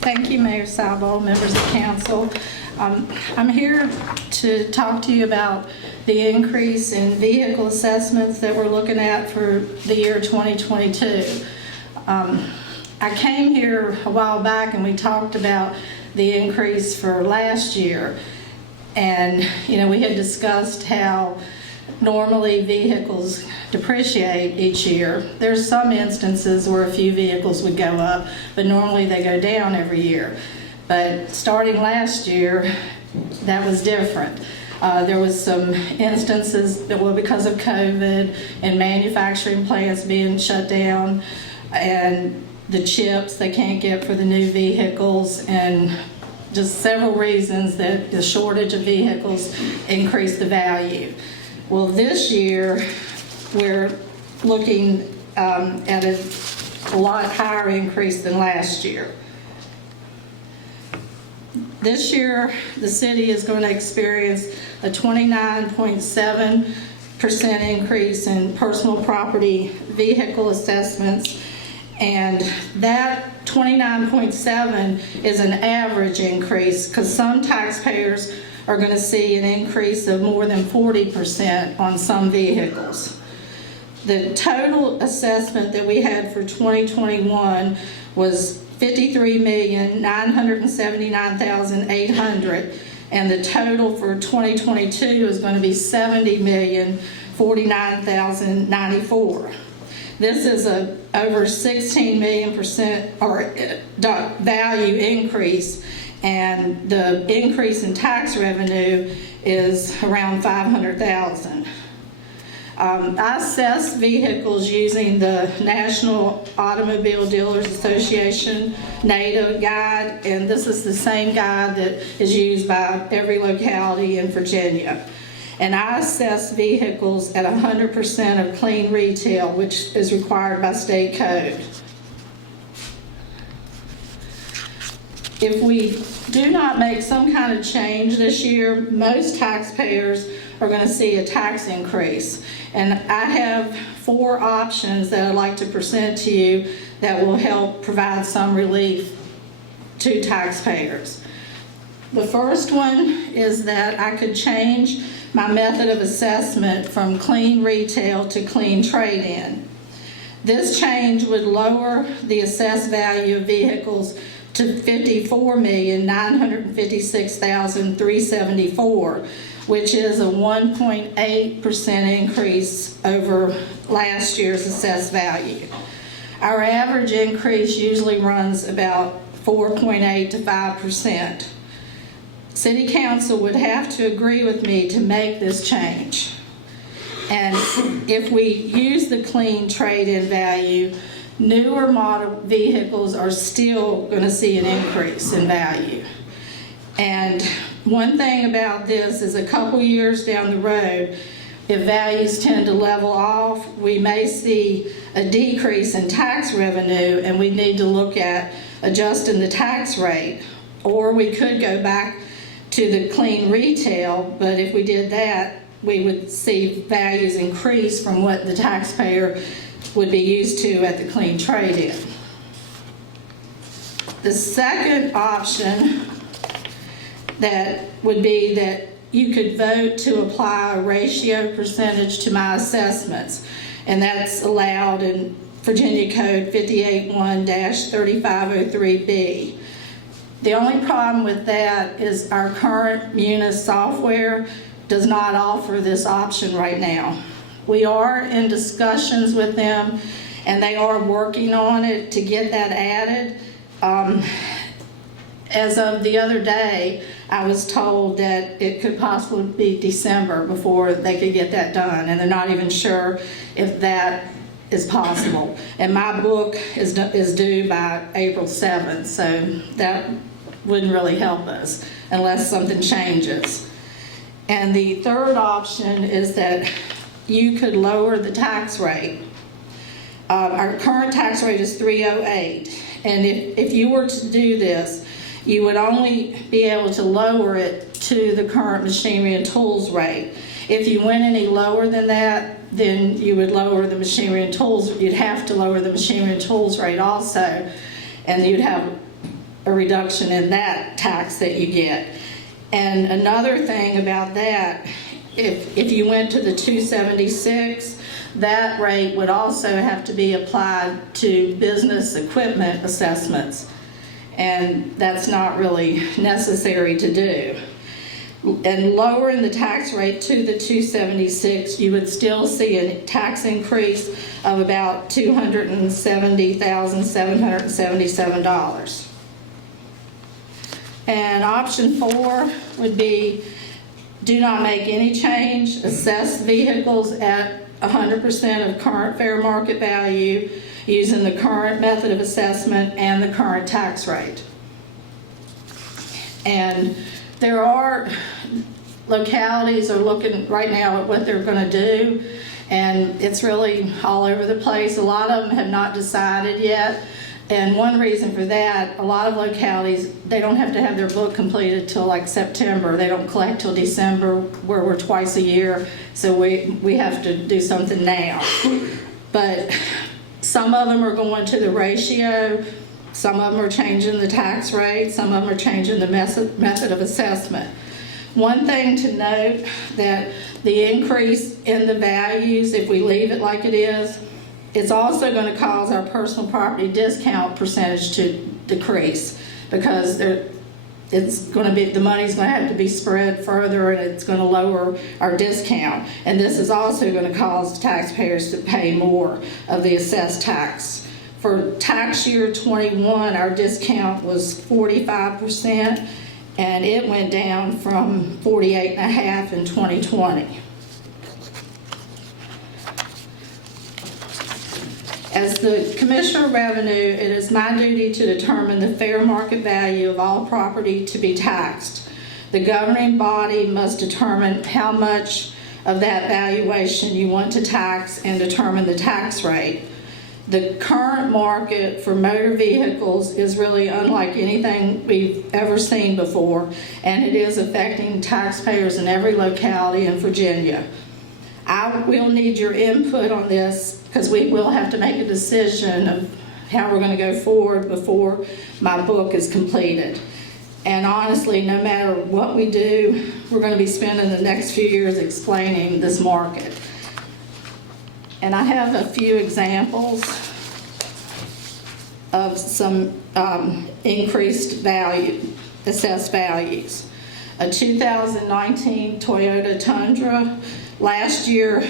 Thank you, Mayor Sabo, members of council. I'm here to talk to you about the increase in vehicle assessments that we're looking at for the year 2022. I came here a while back and we talked about the increase for last year. And, we had discussed how normally vehicles depreciate each year. There's some instances where a few vehicles would go up, but normally they go down every year. But starting last year, that was different. There was some instances that were because of COVID and manufacturing plants being shut down and the chips they can't get for the new vehicles, and just several reasons that the shortage of vehicles increased the value. Well, this year we're looking at a lot higher increase than last year. This year, the city is going to experience a 29.7% increase in personal property vehicle assessments, and that 29.7 is an average increase because some taxpayers are going to see an increase of more than 40% on some vehicles. The total assessment that we had for 2021 was $53,979,800, and the total for 2022 is going to be $70,049,094. This is a over 16 million percent or value increase, and the increase in tax revenue is around $500,000. I assess vehicles using the National Automobile Dealers Association NADA guide, and this is the same guide that is used by every locality in Virginia. And I assess vehicles at 100% of clean retail, which is required by state code. If we do not make some kind of change this year, most taxpayers are going to see a tax increase. And I have 4 options that I'd like to present to you that will help provide some relief to taxpayers. The first one is that I could change my method of assessment from clean retail to clean trade-in. This change would lower the assessed value of vehicles to $54,956,374, which is a 1.8% increase over last year's assessed value. Our average increase usually runs about 4.8 to 5%. City Council would have to agree with me to make this change. And if we use the clean trade-in value, newer model vehicles are still going to see an increase in value. And one thing about this is a couple years down the road, if values tend to level off, we may see a decrease in tax revenue, and we need to look at adjusting the tax rate. Or we could go back to the clean retail, but if we did that, we would see values increase from what the taxpayer would be used to at the clean trade-in. The second option that would be that you could vote to apply a ratio percentage to my assessments, and that's allowed in Virginia Code 581-3503B. The only problem with that is our current Munis software does not offer this option right now. We are in discussions with them, and they are working on it to get that added. As of the other day, I was told that it could possibly be December before they could get that done, and they're not even sure if that is possible. And my book is due by April 7th, so that wouldn't really help us unless something changes. And the third option is that you could lower the tax rate. Our current tax rate is 308, and if you were to do this, you would only be able to lower it to the current machinery and tools rate. If you went any lower than that, then you would lower the machinery and tools. You'd have to lower the machinery and tools rate also, and you'd have a reduction in that tax that you get. And another thing about that, if you went to the 276, that rate would also have to be applied to business equipment assessments, and that's not really necessary to do. And lowering the tax rate to the 276, you would still see a tax increase of about $270,777. And option 4 would be do not make any change, assess vehicles at 100% of current fair market value using the current method of assessment and the current tax rate. And there are localities are looking right now at what they're going to do, and it's really all over the place. A lot of them have not decided yet, and one reason for that, a lot of localities, they don't have to have their book completed till like September. They don't collect till December, where we're twice a year, so we have to do something now. But some of them are going to the ratio, some of them are changing the tax rate, some of them are changing the method of assessment. One thing to note, that the increase in the values, if we leave it like it is, it's also going to cause our personal property discount percentage to decrease, because it's going to be, the money's going to have to be spread further, and it's going to lower our discount. And this is also going to cause taxpayers to pay more of the assessed tax. For tax year 21, our discount was 45%, and it went down from 48.5% in 2020. As the Commissioner of Revenue, it is my duty to determine the fair market value of all property to be taxed. The governing body must determine how much of that valuation you want to tax and determine the tax rate. The current market for motor vehicles is really unlike anything we've ever seen before, and it is affecting taxpayers in every locality in Virginia. I will need your input on this, because we will have to make a decision of how we're going to go forward before my book is completed. And honestly, no matter what we do, we're going to be spending the next few years explaining this market. And I have a few examples of some increased value, assessed values. A 2019 Toyota Tundra, last year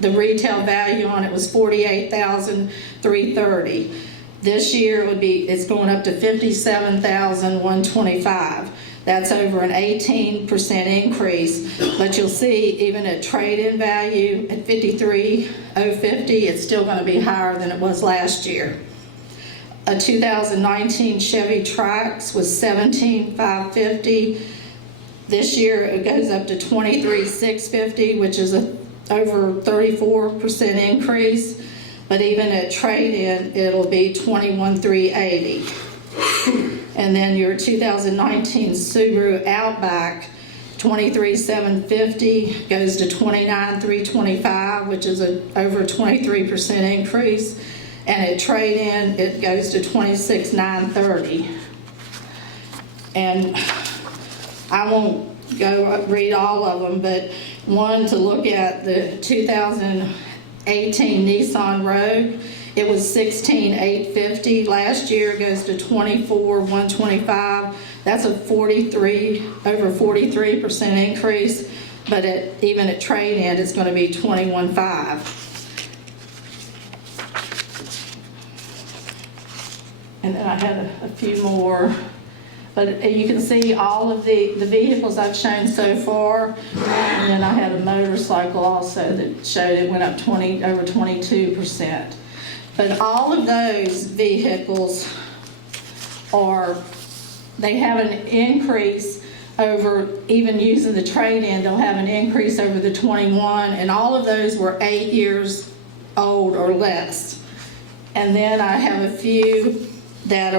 the retail value on it was $48,330. This year it's going up to $57,125. That's over an 18% increase, but you'll see even at trade-in value at $53,050, it's still going to be higher than it was last year. A 2019 Chevy Traverse was $17,550. This year it goes up to $23,650, which is over 34% increase, but even at trade-in it'll be $21,380. And then your 2019 Subaru Outback, $23,750, goes to $29,325, which is over 23% increase. And at trade-in, it goes to $26,930. And I won't go read all of them, but one to look at, the 2018 Nissan Rogue, it was $16,850. Last year it goes to $24,125. That's a over 43% increase, but even at trade-in, it's going to be $21,500. And then I had a few more, but you can see all of the vehicles I've shown so far. And then I had a motorcycle also that showed it went up over 22%. But all of those vehicles they have an increase over, even using the trade-in, they'll have an increase over the 21, and all of those were 8 years old or less. And then I have a few that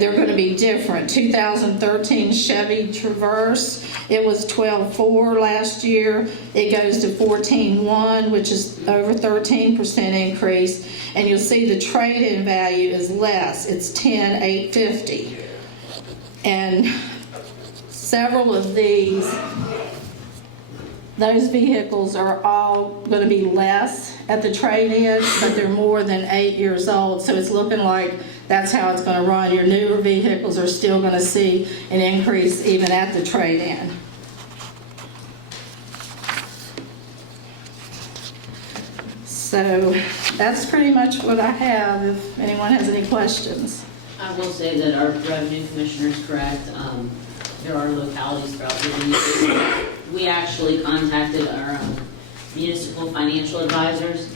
they're going to be different. 2013 Chevy Traverse, it was 12.4 last year. It goes to 14.1, which is over 13% increase. And you'll see the trade-in value is less. It's 10,850. And several of those vehicles are all going to be less at the trade-in, but they're more than 8 years old. So it's looking like that's how it's going to run. Your newer vehicles are still going to see an increase even at the trade-in. So that's pretty much what I have, if anyone has any questions. I will say that our revenue commissioner is correct. There are localities throughout the United. We actually contacted our municipal financial advisors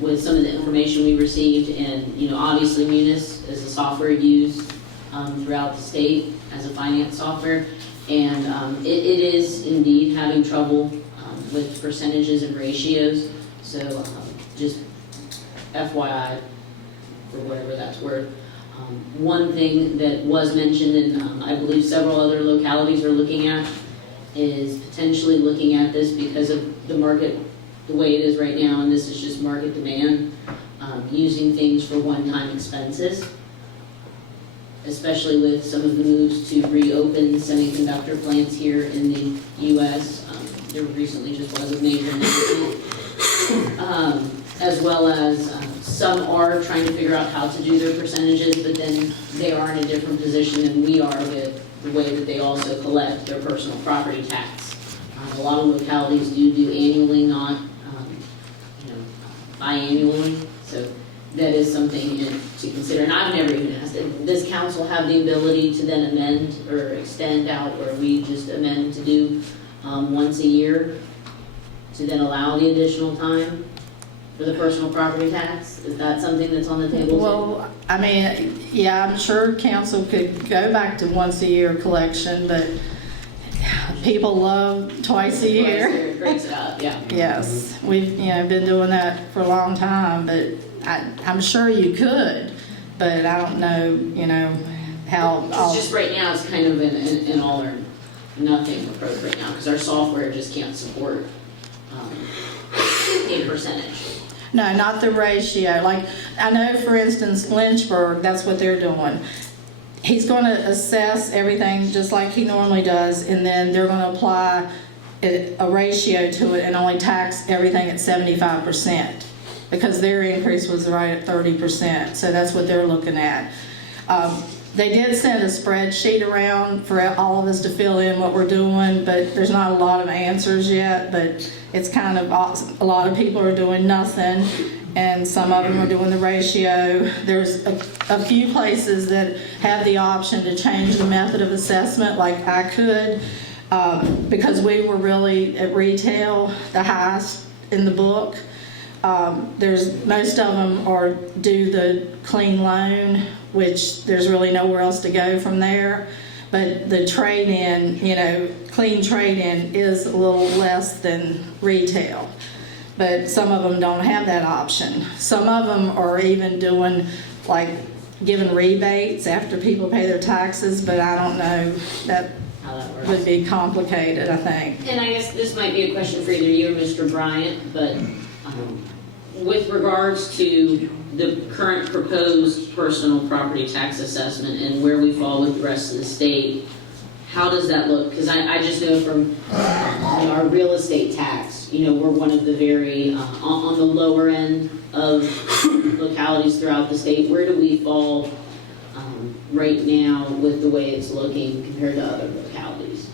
with some of the information we received, and obviously Munis is a software used throughout the state as a finance software, and it is indeed having trouble with percentages and ratios. So just FYI, for whatever that's worth. One thing that was mentioned, and I believe several other localities are looking at, is potentially looking at this because of the market, the way it is right now, and this is just market demand, using things for one-time expenses, especially with some of the moves to reopen semiconductor plants here in the U.S. There recently just was a major announcement. As well as some are trying to figure out how to do their percentages, but then they are in a different position than we are with the way that they also collect their personal property tax. A lot of localities do annually, not biannually, so that is something to consider. And I've never even asked it. Does council have the ability to then amend or extend out, or we just amend to do once a year to then allow the additional time for the personal property tax? Is that something that's on the table? Well, I mean, yeah, I'm sure council could go back to once a year collection, but people love twice a year. Twice a year breaks it up, yeah. Yes, we've been doing that for a long time, but I'm sure you could, but I don't know, how. It's just right now it's kind of an all or nothing approach right now because our software just can't support a percentage. No, not the ratio. Like, I know, for instance, Lynchburg, that's what they're doing. He's going to assess everything just like he normally does, and then they're going to apply a ratio to it and only tax everything at 75% because their increase was right at 30%. So that's what they're looking at. They did send a spreadsheet around for all of us to fill in what we're doing, but there's not a lot of answers yet, but it's kind of, a lot of people are doing nothing, and some of them are doing the ratio. There's a few places that have the option to change the method of assessment, like I could, because we were really, at retail, the highest in the book. Most of them are do the clean loan, which there's really nowhere else to go from there. But the trade-in, clean trade-in is a little less than retail. But some of them don't have that option. Some of them are even doing, like, giving rebates after people pay their taxes, but I don't know, that would be complicated, I think. And I guess this might be a question for either you or Mr. Bryant, but with regards to the current proposed personal property tax assessment and where we fall with the rest of the state, how does that look? Because I just know from our real estate tax, we're one of the very, on the lower end of localities throughout the state. Where do we fall right now with the way it's looking compared to other localities?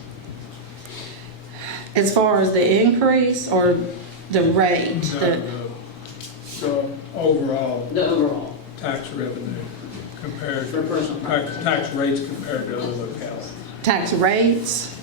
As far as the increase or the rate? So overall. The overall. Tax revenue compared for personal tax rates compared to other localities. Tax rates?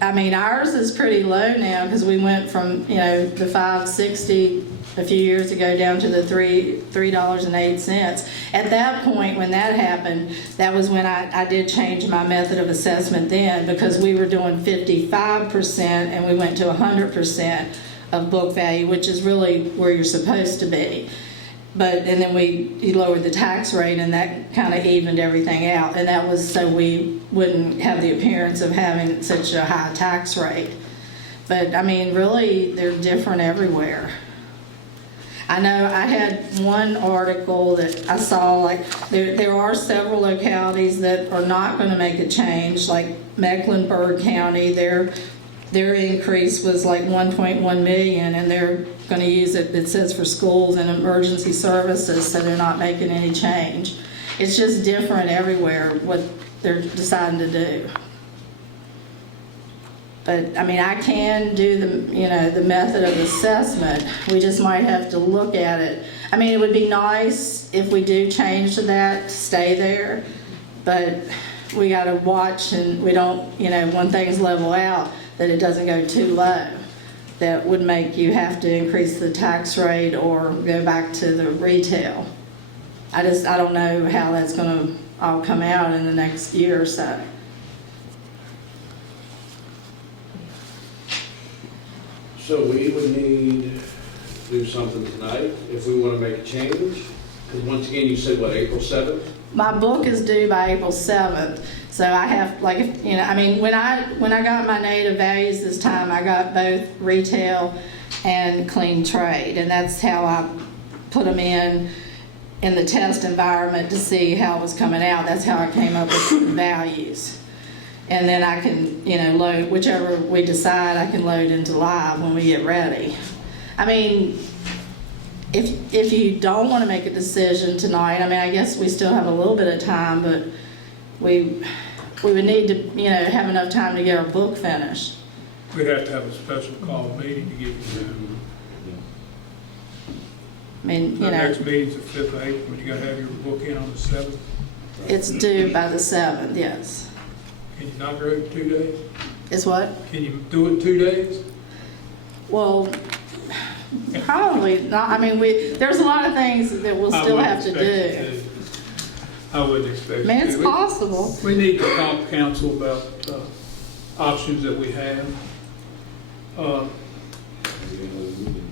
I mean, ours is pretty low now because we went from, the $5.60 a few years ago down to the $3.08. At that point, when that happened, that was when I did change my method of assessment then, because we were doing 55% and we went to 100% of book value, which is really where you're supposed to be. and then you lowered the tax rate, and that kind of evened everything out. And that was so we wouldn't have the appearance of having such a high tax rate. But, I mean, really, they're different everywhere. I know I had one article that I saw, like, there are several localities that are not going to make a change, like Mecklenburg County, their increase was like 1.1 million, and they're going to use it says for schools and emergency services, so they're not making any change. It's just different everywhere what they're deciding to do. But, I mean, I can do the method of assessment. We just might have to look at it. I mean, it would be nice if we do change to that, stay there, but we got to watch, and we don't, when things level out, that it doesn't go too low. That would make you have to increase the tax rate or go back to the retail. I don't know how that's going to all come out in the next year or so. So we would need to do something tonight if we want to make a change? Because once again, you said, what, April 7th? My book is due by April 7th, so I have, I mean, when I got my native values this time, I got both retail and clean trade, and that's how I put them in the test environment to see how it was coming out. That's how I came up with the values. And then I can, load, whichever we decide, I can load into live when we get ready. I mean, if you don't want to make a decision tonight, I mean, I guess we still have a little bit of time, but we would need to, have enough time to get our book finished. We'd have to have a special call meeting to get you that. I mean, The next meeting's the 5th of April, you gotta have your book in on the 7th. it's due by the 7th, yes. Can you not do it in 2 days? Is what? Can you do it in 2 days? Well, probably not. I mean, there's a lot of things that we'll still have to do. I wouldn't expect I mean, you it's to. possible. We need to talk to council about options that we have. Maybe another meeting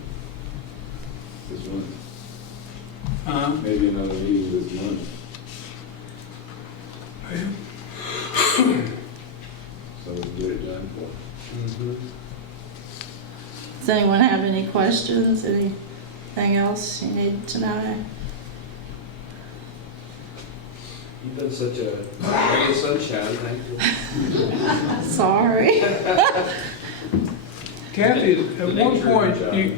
this month. Maybe another meeting this month. So we can get it done for. Does anyone have any questions? Anything else you need to know? You've been such a ray of sunshine, thank you. Sorry. Kathy, at one point,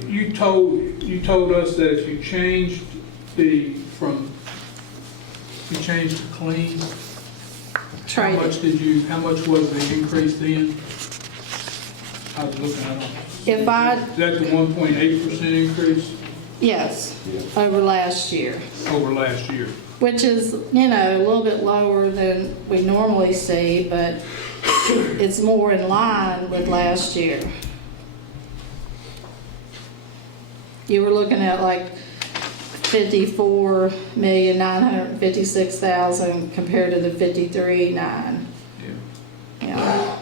you told us that if you changed to clean, Trading. how much was the increase then? I was looking at it. If I, Is that the 1.8% increase yes, over last year, over last year? which is, a little bit lower than we normally see, but it's more in line with last year. You were looking at like 54,956,000 compared to the 53.9. Yeah. Yeah.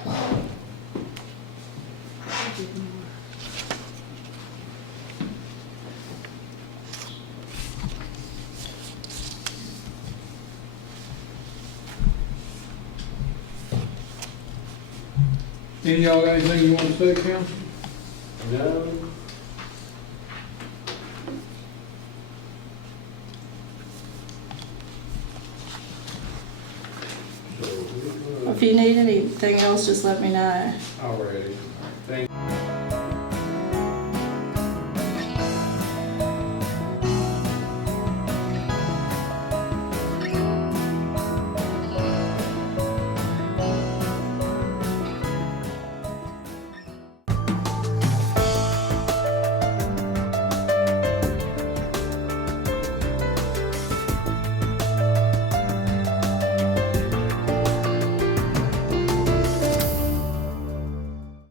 Any of y'all got anything you want to say, council? No? If you need anything else, just let me know. Alrighty.